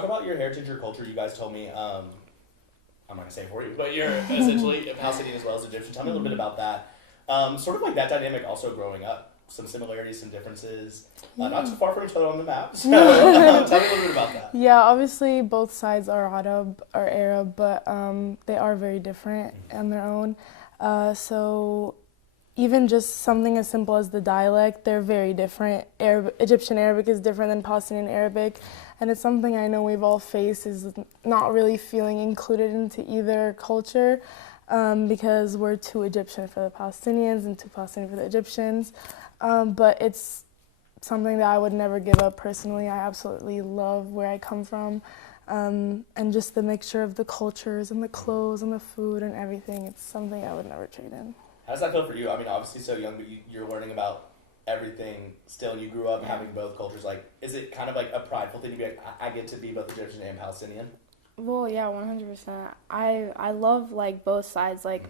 talk about your heritage or culture. You guys told me, I'm not going to say it for you, but you're essentially Palestinian as well as Egyptian. Tell me a little bit about that. Sort of like that dynamic also growing up. Some similarities, some differences. Not too far from each other on the map. So tell me a little bit about that. Yeah, obviously both sides are Arab, but they are very different on their own. So even just something as simple as the dialect, they're very different. Egyptian Arabic is different than Palestinian Arabic, and it's something I know we've all faced, is not really feeling included into either culture, because we're too Egyptian for the Palestinians and too Palestinian for the Egyptians. But it's something that I would never give up personally. I absolutely love where I come from, and just the mixture of the cultures and the clothes and the food and everything. It's something I would never trade in. How does that feel for you? I mean, obviously so young, but you're learning about everything still, and you grew up having both cultures. Like, is it kind of like a prideful thing to be like, I get to be both Egyptian and Palestinian? Well, yeah, 100%. I love, like, both sides. Like,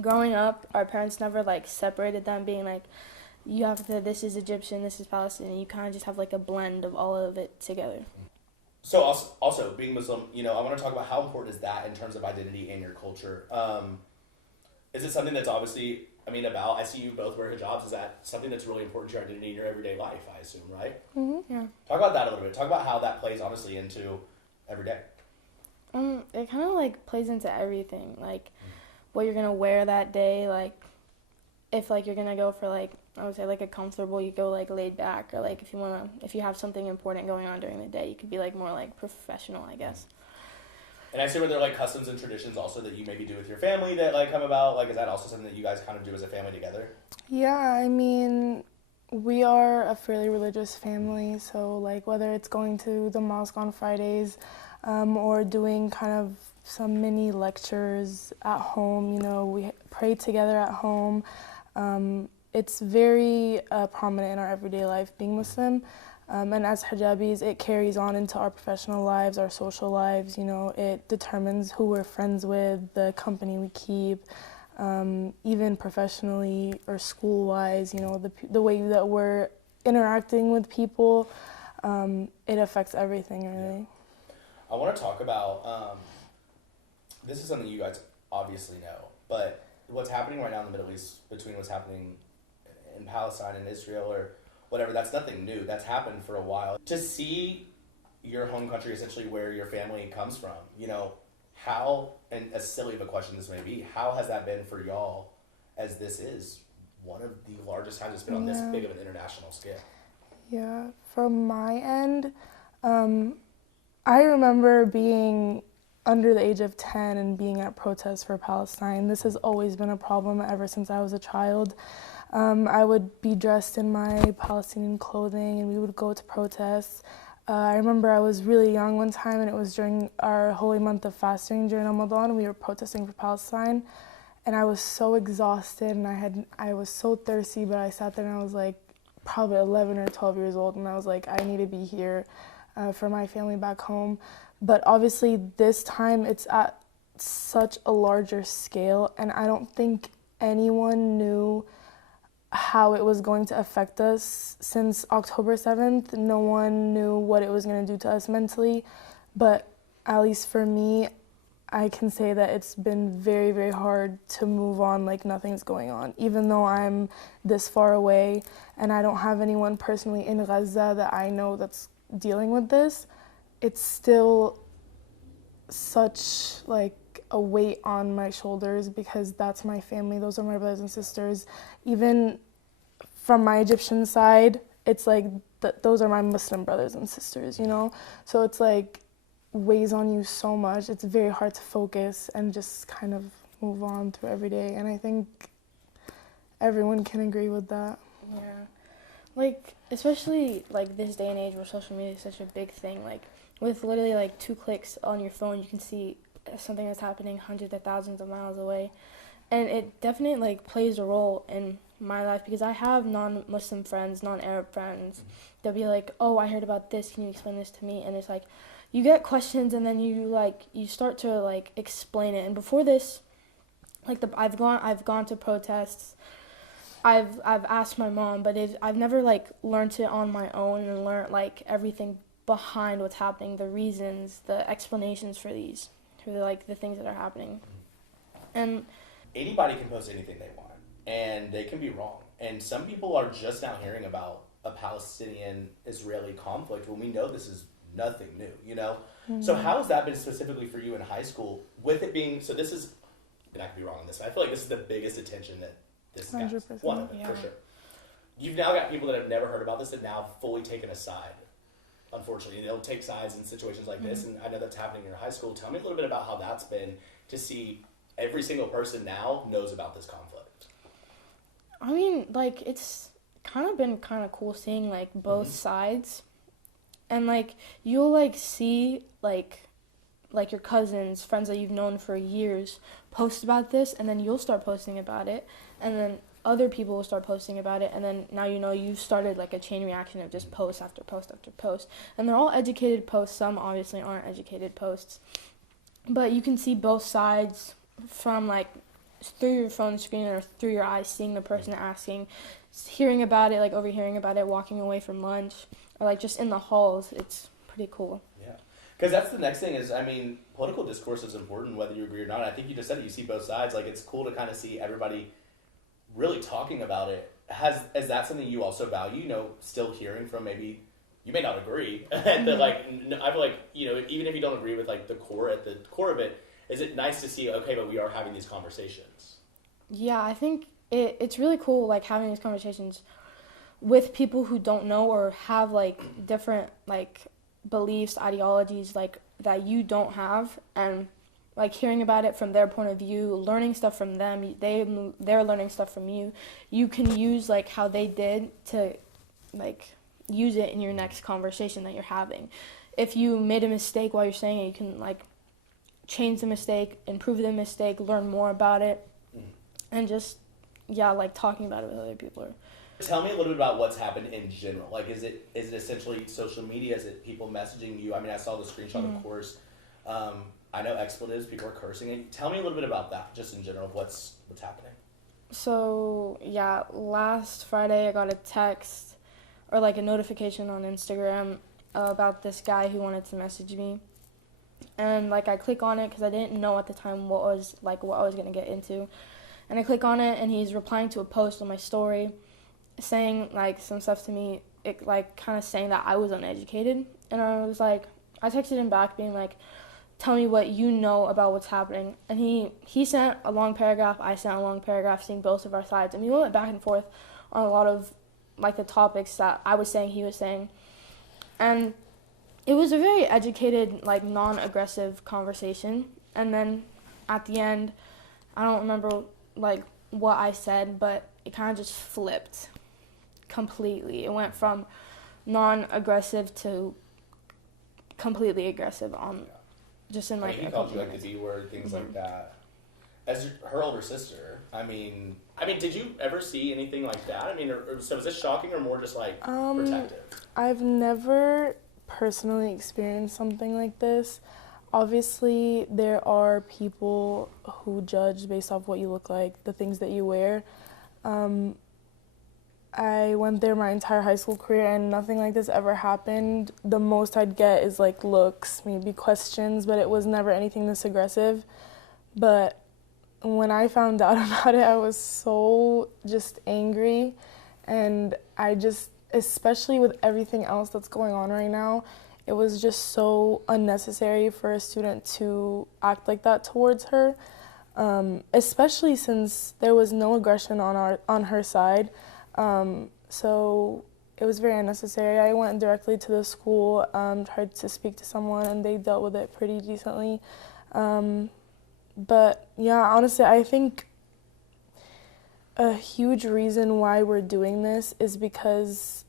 growing up, our parents never, like, separated them, being like, you have to, this is Egyptian, this is Palestinian. You kind of just have, like, a blend of all of it together. So also being Muslim, I want to talk about how important is that in terms of identity and your culture. Is it something that's obviously, I see you both wear hijabs. Is that something that's really important to your identity in your everyday life, I assume, right? Mm-hmm. Yeah. Talk about that a little bit. Talk about how that plays, honestly, into every day. It kind of, like, plays into everything. Like, what you're going to wear that day. Like, if, like, you're going to go for, like, I would say, like, a comfortable, you go, like, laid back. Or, like, if you have something important going on during the day, you could be, like, more, like, professional, I guess. And I see where there are, like, customs and traditions also that you maybe do with your family that, like, come about. Like, is that also something that you guys kind of do as a family together? Yeah, we are a fairly religious family, so, like, whether it's going to the mosque on Fridays, or doing kind of some mini lectures at home, we pray together at home. It's very prominent in our everyday life being Muslim. And as hijabis, it carries on into our professional lives, our social lives. It determines who we're friends with, the company we keep, even professionally or school-wise. The way that we're interacting with people, it affects everything, really. Yeah. I want to talk about, this is something you guys obviously know, but what's happening right now in the Middle East, between what's happening in Palestine and Israel or whatever, that's nothing new. That's happened for a while. To see your home country, essentially where your family comes from, how, and as silly of a question this may be, how has that been for y'all, as this is one of the largest times it's been on this big of an international scale? Yeah, from my end, I remember being under the age of 10 and being at protests for Palestine. This has always been a problem ever since I was a child. I would be dressed in my Palestinian clothing and we would go to protests. I remember I was really young one time and it was during our holy month of fasting during Ramadan, and we were protesting for Palestine. And I was so exhausted and I was so thirsty, but I sat there and I was like probably 11 or 12 years old, and I was like, I need to be here for my family back home. But obviously this time it's at such a larger scale, and I don't think anyone knew how it was going to affect us. Since October 7th, no one knew what it was going to do to us mentally, but at least for me, I can say that it's been very, very hard to move on like nothing's going on. Even though I'm this far away and I don't have anyone personally in Gaza that I know that's dealing with this, it's still such like a weight on my shoulders, because that's my family, those are my brothers and sisters. Even from my Egyptian side, it's like those are my Muslim brothers and sisters, So it's like weighs on you so much. It's very hard to focus and just kind of move on through every day, and I think everyone can agree with that. Yeah. Like, especially like this day and age where social media is such a big thing, like with literally like 2 clicks on your phone, you can see something that's happening hundreds of thousands of miles away. And it definitely like plays a role in my life, because I have non-Muslim friends, non-Arab friends. They'll be like, oh, I heard about this, can you explain this to me? And it's like, you get questions and then you start to like explain it. And before this, like I've gone to protests, I've asked my mom, but I've never like learned it on my own and learned like everything behind what's happening, the reasons, the explanations for the things that are happening. And anybody can post anything they want, and they can be wrong. And some people are just now hearing about a Palestinian-Israeli conflict when we know this is nothing new, you know? Mm-hmm. So how has that been specifically for you in high school, with it being, so this is, and I could be wrong on this, but I feel like this is the biggest attention that this gets. One of it, for sure. You've now got people that have never heard about this that now fully taken a side, unfortunately. They'll take sides in situations like this, and I know that's happening in your high school. Tell me a little bit about how that's been to see every single person now knows about this conflict. I mean, like, it's kind of been kind of cool seeing, like, both sides. And, like, you'll, like, see, like your cousins, friends that you've known for years, post about this, and then you'll start posting about it, and then other people will start posting about it, and then now you know you've started, like, a chain reaction of just post after post after post. And they're all educated posts. Some obviously aren't educated posts. But you can see both sides from, like, through your phone screen or through your eyes, seeing the person asking, hearing about it, like, overhearing about it, walking away from lunch, or, like, just in the halls. It's pretty cool. Yeah. Because that's the next thing is, I mean, political discourse is important whether you agree or not. I think you just said it. You see both sides. Like, it's cool to kind of see everybody really talking about it. Is that something you also value, you know, still hearing from maybe, you may not agree, and like, I feel like, you know, even if you don't agree with, like, at the core of it, is it nice to see, okay, but we are having these conversations? Yeah, I think it's really cool, like, having these conversations with people who don't know or have, like, different, like, beliefs, ideologies, like, that you don't have, and, like, hearing about it from their point of view, learning stuff from them, they're learning stuff from you. You can use, like, how they did to, like, use it in your next conversation that you're having. If you made a mistake while you're saying it, you can, like, change the mistake, improve the mistake, learn more about it, and just, like, talking about it with other people. Tell me a little bit about what's happened in general. Like, is it essentially social media? Is it people messaging you? I mean, I saw the screenshot, of course. I know expletives, people are cursing it. Tell me a little bit about that, just in general, what's happening. So, yeah, last Friday I got a text, or, like, a notification on Instagram about this guy who wanted to message me. And, like, I click on it because I didn't know at the time what I was going to get into. And I click on it, and he's replying to a post on my story saying, like, some stuff to me, like, kind of saying that I was uneducated. And I was like, I texted him back being like, tell me what you know about what's happening. And he sent a long paragraph, I sent a long paragraph, seeing both of our sides. And we went back and forth on a lot of, like, the topics that I was saying, he was saying. And it was a very educated, like, non-aggressive conversation. And then at the end, I don't remember, like, what I said, but it kind of just flipped completely. It went from non-aggressive to completely aggressive on just in, like, he called you, like, the B word, things like that. As her older sister, I mean, did you ever see anything like that? I mean, so was this shocking or more just, like, protective? I've never personally experienced something like this. Obviously, there are people who judge based off what you look like, the things that you wear. I went there my entire high school career and nothing like this ever happened. The most I'd get is, like, looks, maybe questions, but it was never anything this aggressive. But when I found out about it, I was so just angry, and I just, especially with everything else that's going on right now, it was just so unnecessary for a student to act like that towards her, especially since there was no aggression on her side. So it was very unnecessary. I went directly to the school, tried to speak to someone, and they dealt with it pretty decently. But yeah, honestly, I think a huge reason why we're doing this is because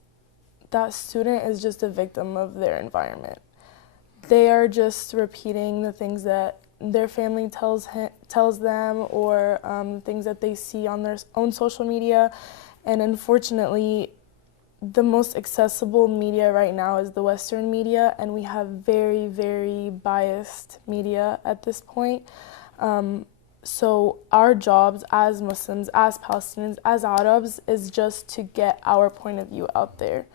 that student is just a victim of their environment. They are just repeating the things that their family tells them, or things that they see on their own social media. And unfortunately, the most accessible media right now is the Western media, and we have very, very biased media at this point. So our jobs as Muslims, as Palestinians, as Arabs, is just to get our point of view out there.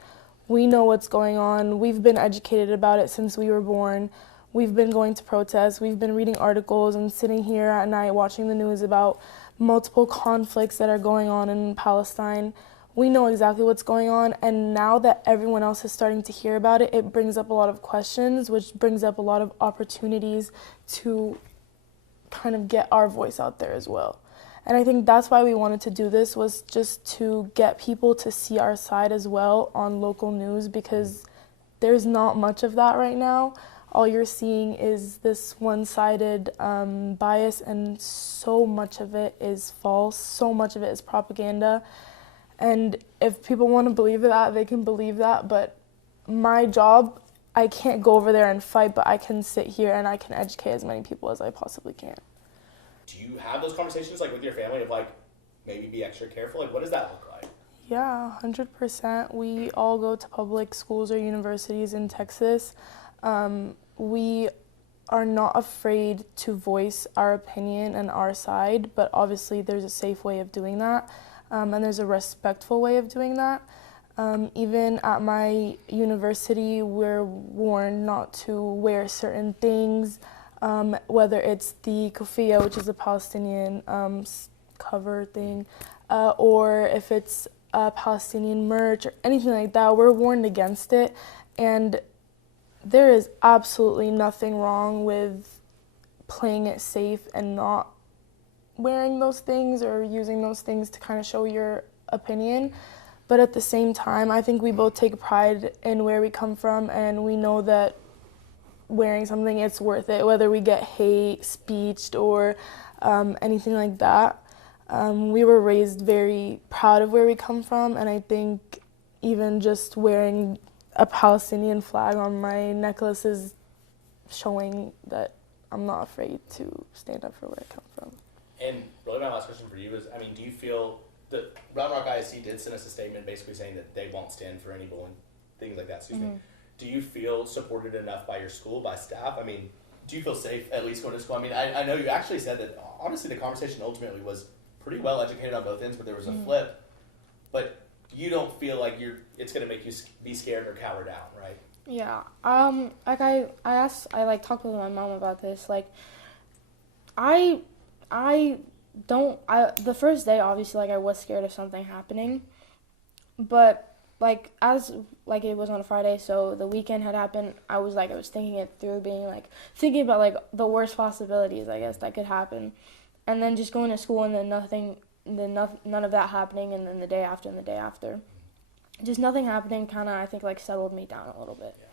We know what's going on. We've been educated about it since we were born. We've been going to protests. We've been reading articles and sitting here at night watching the news about multiple conflicts that are going on in Palestine. We know exactly what's going on, and now that everyone else is starting to hear about it, it brings up a lot of questions, which brings up a lot of opportunities to kind of get our voice out there as well. And I think that's why we wanted to do this, was just to get people to see our side as well on local news, because there's not much of that right now. All you're seeing is this one-sided bias, and so much of it is false, so much of it is propaganda. And if people want to believe that, they can believe that, but my job, I can't go over there and fight, but I can sit here and I can educate as many people as I possibly can. Do you have those conversations like with your family of like maybe be extra careful? Like what does that look like? Yeah, 100%. We all go to public schools or universities in Texas. We are not afraid to voice our opinion and our side, but obviously there's a safe way of doing that, and there's a respectful way of doing that. Even at my university, we're warned not to wear certain things, whether it's the kufiyya, which is a Palestinian cover thing, or if it's Palestinian merch or anything like that. We're warned against it, and there is absolutely nothing wrong with playing it safe and not wearing those things or using those things to kind of show your opinion. But at the same time, I think we both take pride in where we come from, and we know that wearing something, it's worth it, whether we get hate speeched or anything like that. We were raised very proud of where we come from, and I think even just wearing a Palestinian flag on my necklace is showing that I'm not afraid to stand up for where I come from. And really my last question for you is, I mean, do you feel that Round Rock ISD did send us a statement basically saying that they won't stand for any bullying, things like that, excuse me. Do you feel supported enough by your school, by staff? I mean, do you feel safe at least going to school? I mean, I know you actually said that, honestly, the conversation ultimately was pretty well educated on both ends, but there was a flip. But you don't feel like it's going to make you be scared or cower down, right? Yeah. Like I talked with my mom about this. Like, the first day, obviously, like, I was scared of something happening, but like, as like it was on a Friday, so the weekend had happened, I was thinking it through, thinking about like the worst possibilities, I guess, that could happen, and then just going to school and then none of that happening, and then the day after and the day after, just nothing happening, kind of, I think, like, settled me down a little bit. Yeah.